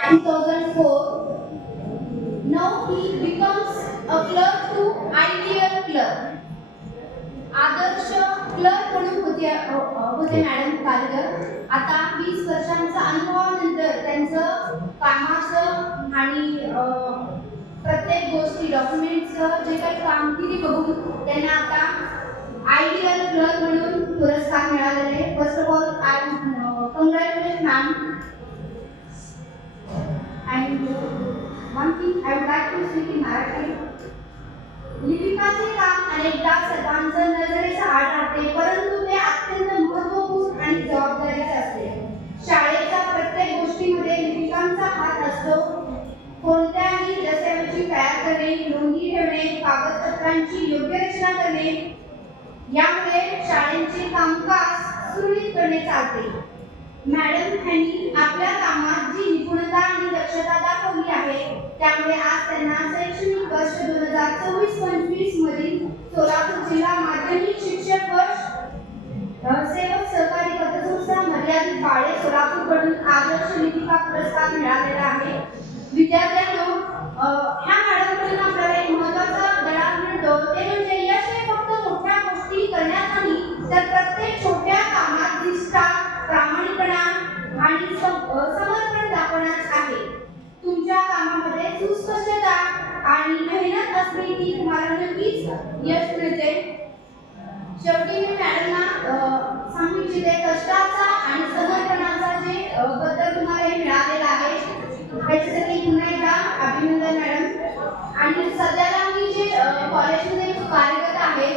2004. Now he becomes a clerk to ideal clerk. आदर्श clerk म्हणून होते होते मॅडम कार्यरत आता वीस वर्षांचा अनुभवानंतर त्यांचं कामाचं आणि प्रत्येक गोष्टी डॉक्युमेंटचं जे काही कामगिरी बघून त्यांना आता ideal clerk One thing I would like to to in in लिपिकाचे काम अनेकदा सर्वांच्या नजरेच्या आड राहते परंतु ते अत्यंत महत्त्वपूर्ण आणि जबाबदारीचे असते. शाळेच्या प्रत्येक गोष्टीमध्ये लिपिकांचा हात असतो. कोणत्याही दस्तऐवजी तयार करणे नोंदी ठेवणे कागदपत्रांची योग्य रचना करणे यामुळे शाळेचे कामकाज सुरळीतपणे चालते. मॅडम यांनी आपल्या कामात जी निपुणता आणि दक्षता दाखवली आहे त्यामुळे आज त्यांना शैक्षणिक वर्ष दोन हजार चोवीस पंचवीस मधील सोलापूर जिल्हा माध्यमिक शिक्षक वर्ष सेवक सहकारी पतसंस्था मर्यादित पाळे सोलापूरकडून आदर्श लिपिका पुरस्कार मिळालेला आहे. विद्यार्थ्यांना अ, ह्या मॅडमकडून आपल्याला एक महत्त्वाचा धडा मिळतो ते म्हणजे यश हे फक्त मोठ्या गोष्टी करण्यात नाही तर प्रत्येक छोट्या कामात निष्ठा प्रामाणिकपणा आणि सम- अ, समर्पण दाखवण्यात आहे तुमच्या कामामध्ये सुस्पष्टता आणि मेहनत असली की तुम्हाला नक्कीच यश मिळते. शेवटी मी मॅडमना सांगू इच्छिते कष्टाचा आणि समर्पणाचा जे बद्दल तुम्हाला हे मिळालेलं आहे त्याच्यासाठी पुन्हा एकदा अभिनंदन मॅडम आणि सध्याला मी जे कॉलेजमध्ये कार्यरत आहे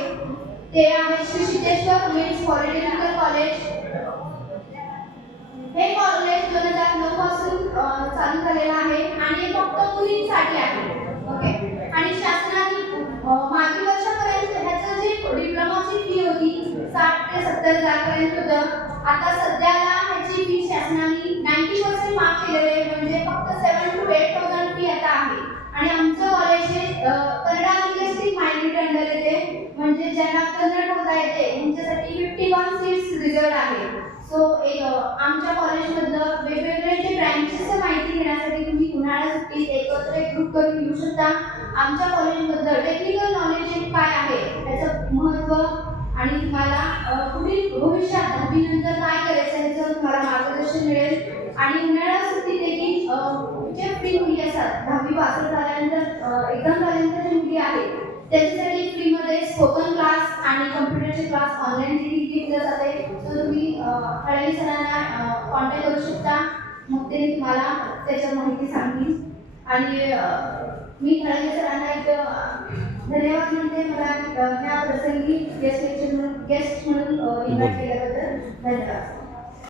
ते आहे Shri Siddheshwar men's polytechnical college हे कॉलेज दोन हजार नऊ पासून अ, चालू झालेलं आहे आणि हे फक्त मुलींसाठी आहे. ओके आणि शासनाने मागील वर्षापर्यंत ह्याचं जे डिप्लोमाची फी होती साठ ते सत्तर हजारपर्यंत होतं. आता सध्याला ह्याची फी शासनाने नाईन्टी पर्सेंट माफ केलेलं आहे. म्हणजे फक्त seven two eight thousand fee आता आहे. आणि आमचं कॉलेज हे कन्नडा लिंग्विस्टिक मायनॉरिटी अंडर येते. म्हणजे ज्यांना कन्नड बोलता येते यांच्यासाठी फिफ्टी वन सीट्स रिझर्व आहे सो आमच्या कॉलेजमधलं वेगवेगळे जे ब्रँचेस माहिती करून घेऊ शकता. आमच्या कॉलेजबद्दल टेक्निकल नॉलेज काय आहे त्याचं महत्त्व आणि तुम्हाला पुढील भविष्यात दहावीनंतर काय करायचं याचं तुम्हाला मार्गदर्शन मिळेल. आणि उन्हाळ्या सुट्टी देखील जे फ्री मुली असतात दहावी पासून झाल्यानंतर एकदम झाल्यानंतर जे मुली आहेत त्याच्यासाठी फ्रीमध्ये स्पोकन क्लास आणि कम्प्युटरचे क्लास ऑनलाईन देखील घेतले जाते तर तुम्ही खळवी सरांना कॉन्टॅक्ट करू शकता. मग ते तुम्हाला त्याच्या माहिती सांगतील. आणि मी खळवी सरांना एक धन्यवाद म्हणते मला ह्या प्रसंगी गेस्ट म्हणून गेस्ट म्हणून इन्व्हाइट केल्याबद्दल धन्यवाद.